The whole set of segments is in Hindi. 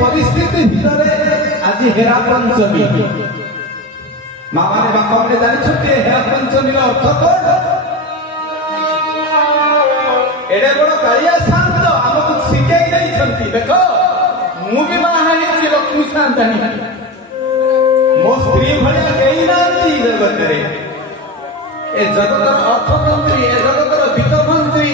परिस्थिति भितर आज हेरा पंचमी माँ मैंने बापा मैंने जानी हेरा पंचमी अर्थ कौन एडे बड़ कालिया शांत आमको शिखई नहीं देख मु भी बाहर लक्ष्मी शांतानी मो स्त्री भाया कहीं ना जगत ए जगतर अर्थमंत्री ए जगतर वित्त मंत्री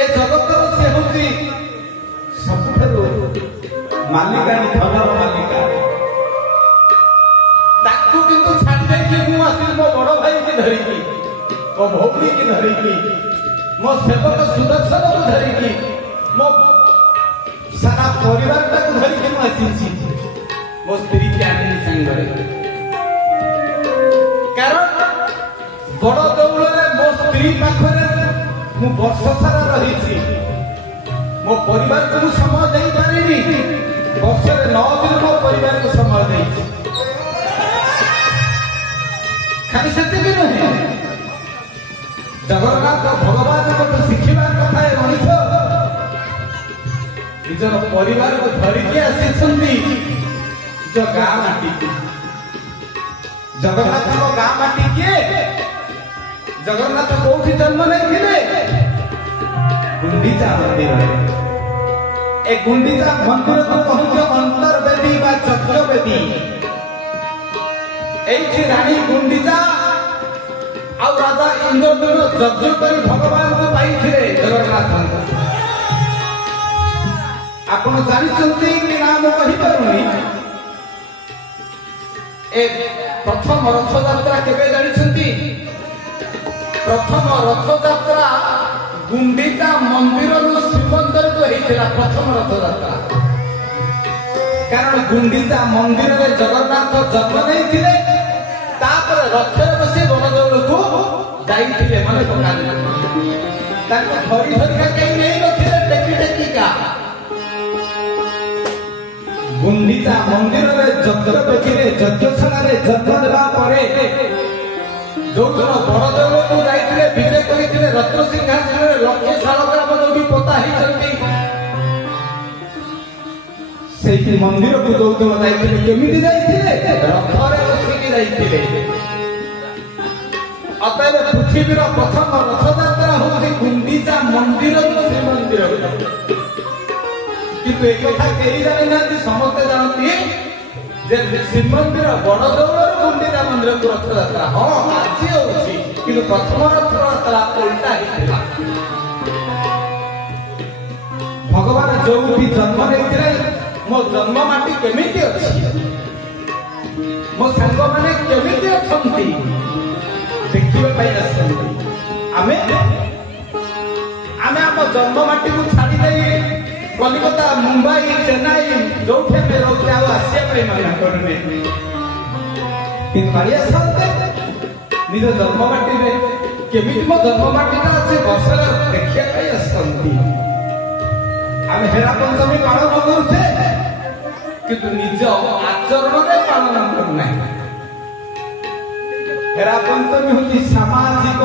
ए जगतर से हूँ सबुठारू मालिकानी धनर मालिका ताकू किंतु छाड़ी देकी मु आसी मो बड़ भाई की धरिकी मो भौणी की धरिकी मो सेवक सुदर्शन को धरिकी मो सारा परिवार को धरिकी मु आसी मो स्त्री के आनी संगरे कारण बड़ दौड़े मो स्त्री पाखरे मु वर्ष सारा रही मो परिवार को समय दे पारिनी वर्ष 9 दिन मो परिवार को समय दे खाली से नुहे जगन्नाथ भगवान को शिखा कथा मनीष निजर परिवार को धरिकी आसी गाँ माटी जगन्नाथ गाँ माटी किए जगन्नाथ कौटी जन्म नहीं गुंडीचा मंदिर ए गुंडीचा मंदिर को कहते अंतर्वेदी बा चक्रवेदी एठी रानी गुंडीचा आ राजा इंद्रदेव यज्ञ करी भगवान को पाइथिले जगन्नाथ आपण जानिचंती कि नाम कहि पारुनी ए प्रथम रथ यात्रा केबे जानिचंती प्रथम रथ यात्रा गुंडीचा मंदिर श्रीमंदिर को होता प्रथम रथ यात्रा कारण गुंडीचा मंदिर में जगन्नाथ जन्म नहीं रथ बसी बड़देव को जाइए माने धरी धरिका कहीं नहीं नथिले टेकी टेकिका गुंडीचा मंदिर में यज्ञ देखिले यज्ञशाला जन्म देवा परे जो बड़देव को जाइए विजय करते रत्न सिंहासन लक्ष्य शालग्राम जो भी पोता होती मंदिर को जो दिन जाइए केमिति जाइए रथरे बसिकी जाइए अतएव पृथ्वीर प्रथम रथ यात्रा हूँ गुंडीचा मंदिर श्रीमंदिर किंतु एक कथा कहीं जानी ना समस्ते जानती श्रीमंदिर बड़ दौड़ गुंडीचा मंदिर को रथ यात्रा हाँ आज होती कि प्रथम रथ यात्रा उल्टा होता भगवान जो भी जन्म नहीं मो जन्म माटी केमिति अछि मो संग माने केमिति अछंती देखिबे पाई आछंती आमे आम जन्म माटी को छाड़ी दे कलिकता मुंबई चेन्नई जो थे रोके आसिया मना करने कि मारिया सालते निज जन्म माटी रे केमिति मो जन्म माटीटा अछि बसर देखिया पाई आछंती आम हेरा पंचमी पालन करुचे किंतु निज आचरण में पालन करना हेरा पंचमी हूँ सामाजिक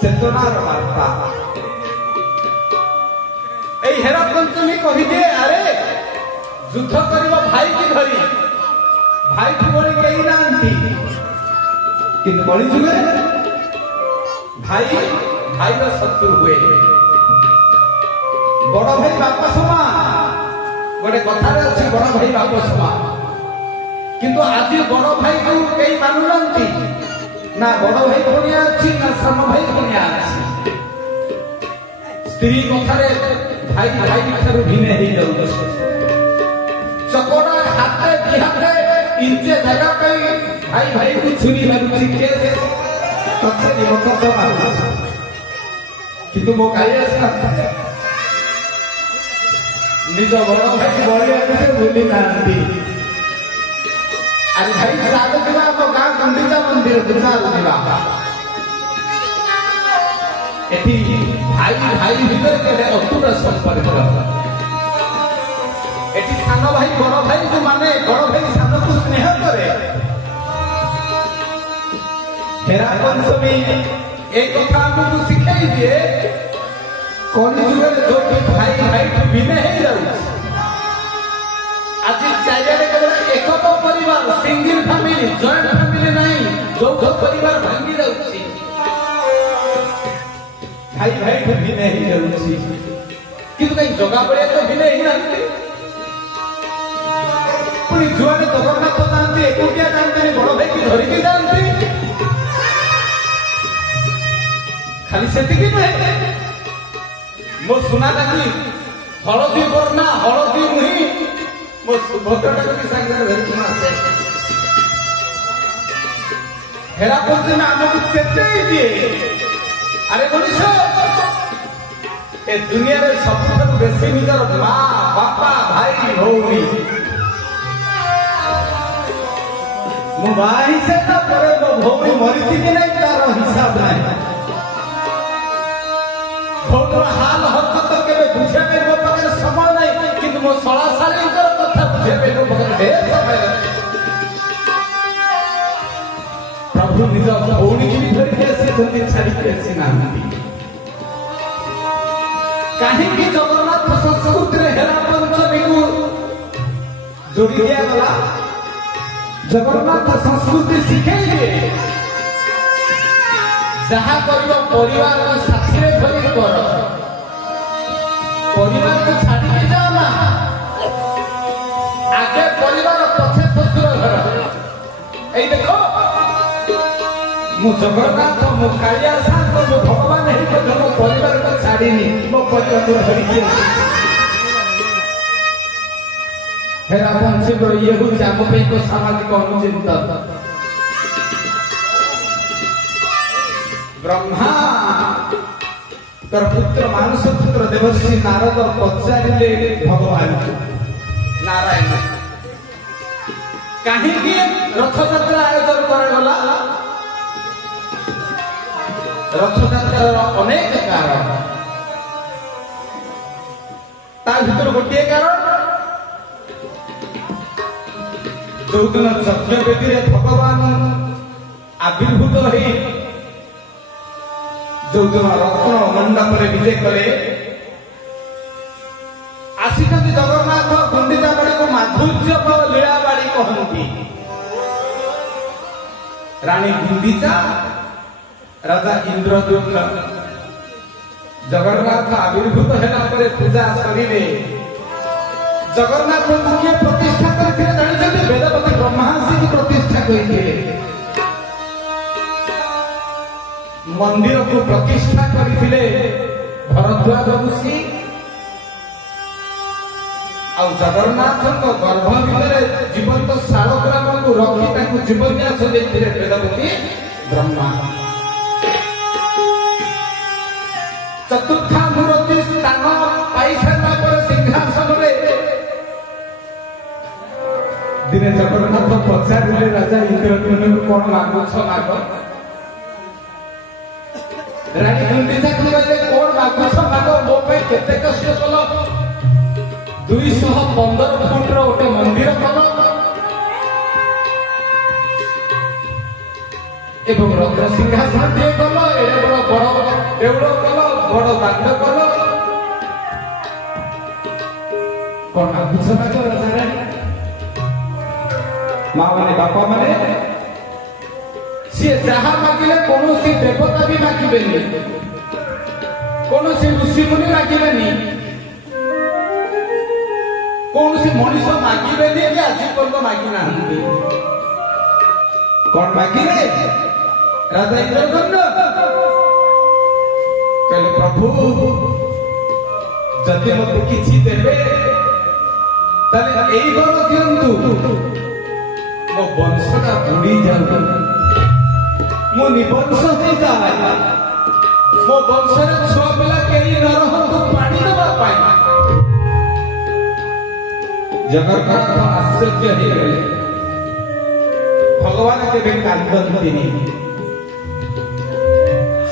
चेतनार वार्ता এই হেরা পঞ্চমী কহি যে আরে যুদ্ধ করিব ভাই কি ধরি ভাই কি বলি কেই নান্তি কিন্তু বলি যুগে ভাই ভাইর শত্রু হুয়ে বড় ভাই বাপা সমা গোটে কথারে আছে বড় ভাই বাপা সমা কিন্তু আজ বড় ভাই কো কেই মানু নান্তি না বড় ভাই কোনিয়া আছে না সান ভাই কোনিয়া আছে স্ত্রী কথারে भाई भाई ठारू भिन्न ही जाऊ चकोड़ा हाथे दिहाते इंचे जगह पे भाई भाई को छुरी लगुची के तसे निमक मारू किंतु मो काया निज बड़ भाई बड़े से भूली नांदी अरे भाई चालू दिवा आप गाँ गुंडीचा मंदिर को चालू दिवा एठी भाई भाई भीतर के अतुट संपर्क एठी सान भाई बड़ भाई को माने बड़ भाई सान को स्नेह करे हेरा पंचमी एक कथा हमको सिखाई दिए कौन जुगे जो कि भाई भाई को बिना ही रहू आज चारिआडे केवल एकक परिवार सिंगल फैमिली जॉइंट फैमिली नहीं यौथ परिवार भांगी जाउछि भाई भाई को भिन्न ही जाउछि किंतु कहीं जगह पड़े तो भिन्न ही रहते पुणी जुआने जगन्नाथ जाते एकुटिया जाते बड़ भाई की धरिकी जाते खाली सेतिकी नुहे मो सुना कि हलदी वर्णा हलदी मुही मो सुभद्रटा को सागे धरिकी आसे हेरा पंचमी आमको सेते दिए अरे मनीष ए दुनिया रे सबुठारु बेसी निजर मां बापा भाई भौरी मो भाई से तो परे मो भौरी मरी थी कि नहीं तार हिसाब नहीं भौर हाल हरकत केबे बुझे पे मो पाखे समय नहीं किंतु मो 16 साल कथा बुझे पे मो पाखे ढेर समय प्रभु निज भौरी की धरिके आसी जल्दी छाड़ी के आसी नांती कहीं की जगन्नाथ संस्कृति रे हेरा पंचमी को जोड़ी दिया गला जगन्नाथ संस्कृति शिखेइले जहा करियो परिवार को साथी रे धरि कर परिवार को छाड़ी के जाओ ना आगे परिवार पछे ससुर घर ए देखो मु जगन्नाथ मु कालिया शांत मु भगवान ही को मो परिवार को छाड़ीनी मो परिवार को धरि के हेरा पंचमी ये हूँ आम को सामाजिक अनुचिंता ब्रह्मा तर पुत्र मानस पुत्र देवर्षि नारद पचारे भगवान नारायण कहीं रथयात्रा आयोजन करागला रथयात्रार अनेक कारण तार भीतर गोटे कारण जो दिन यज्ञ वेदी भगवान आविर्भूत हो जो दिन रत्न मंडप विजय करे आसिक जगन्नाथ गुंडीचा बाड़ी को माधुर्य लीला बाड़ी कहती रानी गुंडीचा राजा इंद्रद्युम्न जगन्नाथ आविर्भूत होला परे पूजा सरीरे जगन्नाथ को किए प्रतिष्ठा करथिले जानिछथि वेदपति ब्रह्मासी की प्रतिष्ठा करिथिले मंदिर को प्रतिष्ठा करथिले भरद्वाज ऋषि आ जगन्नाथ को गर्भ भितर जीवंत शालग्राम को रखी ताकू जीवन्यास देथिले वेदपति ब्रह्मा चतुर्था मूर्ति स्थान पाई सारा पर सिंहासन रे दिने जगन्नाथ पचारे राजा इंद्रद्युम्न को कौन मागुछ माग रानी गुंडीचा को कहले कौन मागुछ माग मो पे केते कष्ट कलो 215 फुट रो ओटे मंदिर कलो एवं रत्न सिंहासन दिए कलो एडे बड़ देउड़ कलो बड़ दांड कलो कौन मागुछ माग राजा रानी माँ माने बापा माने सी जहा मागिले कौन सी देवता भी मागिबेनी कौन सी ऋषि मुनि मागिबेनी कौन सी मनीष मागिबेनी कि आज पर्यंत मागी नाहंती कौन मागिले राजा इंद्रद्युम्न कहले प्रभु जदि मते किछि देबे ताले एई बर दियंतु मो वंशटा बुड़ी जाऊ मो निवंश हो जाए मो वंश छुआ पिला कहीं न रहतु पानी देवा पाई जगन्नाथ आश्चर्य हो गए भगवान केबे कांदंती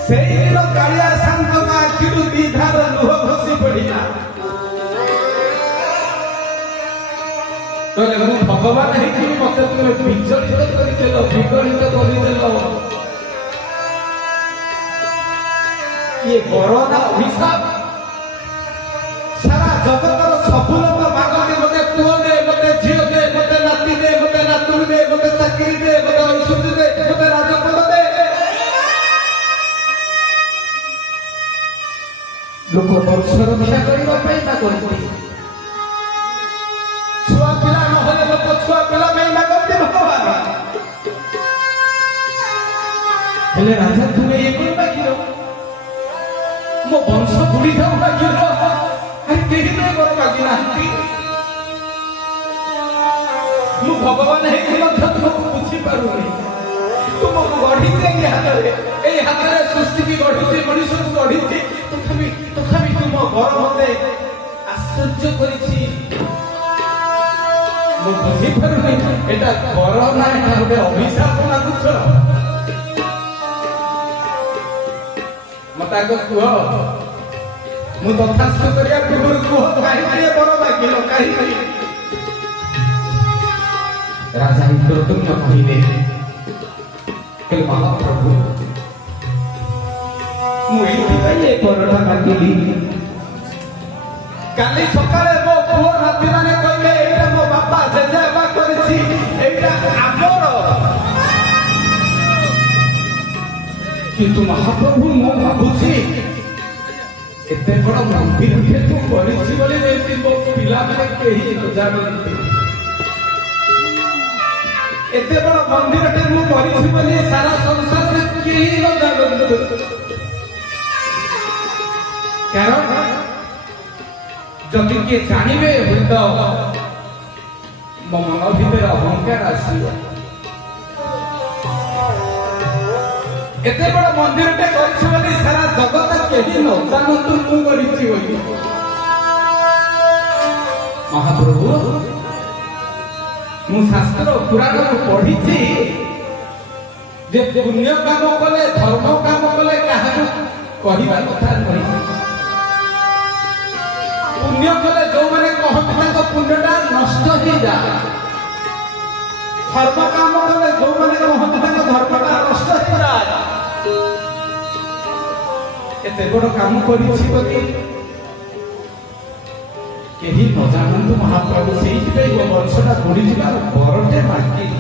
से दिन कालिया शांत आखिरु दीधार लुह घसी पड़िला कहले मु भगवान है कि मते तुमे विचलित करिदेल विगलित करिदेल ये कोरोना अभिशाप सारा जगतर सब लोग मागते मते पुओ दे मते झी लोक वंश रक्षा करते छुआ पिला नहले लोक छुआ पिला मागते भगवान हेले राजा तुम ये कौन मागिल मो वंश बुड़ी जाऊ मागिल कहीं तो बर मागि ना मु भगवान है तुमको बुझी पारुनी तुमको गढ़ी हाथ सृष्टि की गढ़ी मनुष्य को गढ़ी तथापि तुम घर मत आश्चर्य कर बुझी पारुनी एटा घर ना गोटे अभिशाप लागुच मत आग कह मु तथास्थ करिया पूर्व कह कहीं बर मागिल कहीं राजा इंद्रदुम्न कहले महाप्रभु मुझे बरटा मागिली काली सकाले मो पुओ नाती माने कहले एटा मो बापा जेजेबा करछि एटा आमर किंतु महाप्रभु मो भाबुछि एते बड़ मंदिर के तू करछि बोली जेति मो पिला माने केही जानନ୍ତି एते बड़ मंदिर टे मु करछि बोली सारा संसार में केही न जानନ୍ତି कारण जदि किए जानिबे हुत मो मन भीतर अहंकार आसीबो एते बड़ मंदिर टे करछि बोली सारा जगत केही न जानନ୍ତୁ मु करछि बोली महाप्रभु मु शास्त्र पुराण पढ़ी जे पुण्य काम कले धर्म काम कले क्या कहवा कथा नहीं पुण्य कले जो मैंने कहते पुण्यटा नष्ट हो जाए धर्म काम कले जो मैंने कहते धर्मटा नष्ट हो जाए एते बड़ काम कर केही न जानतु महाप्रभु से वंशटा बुड़ी बरटे मागी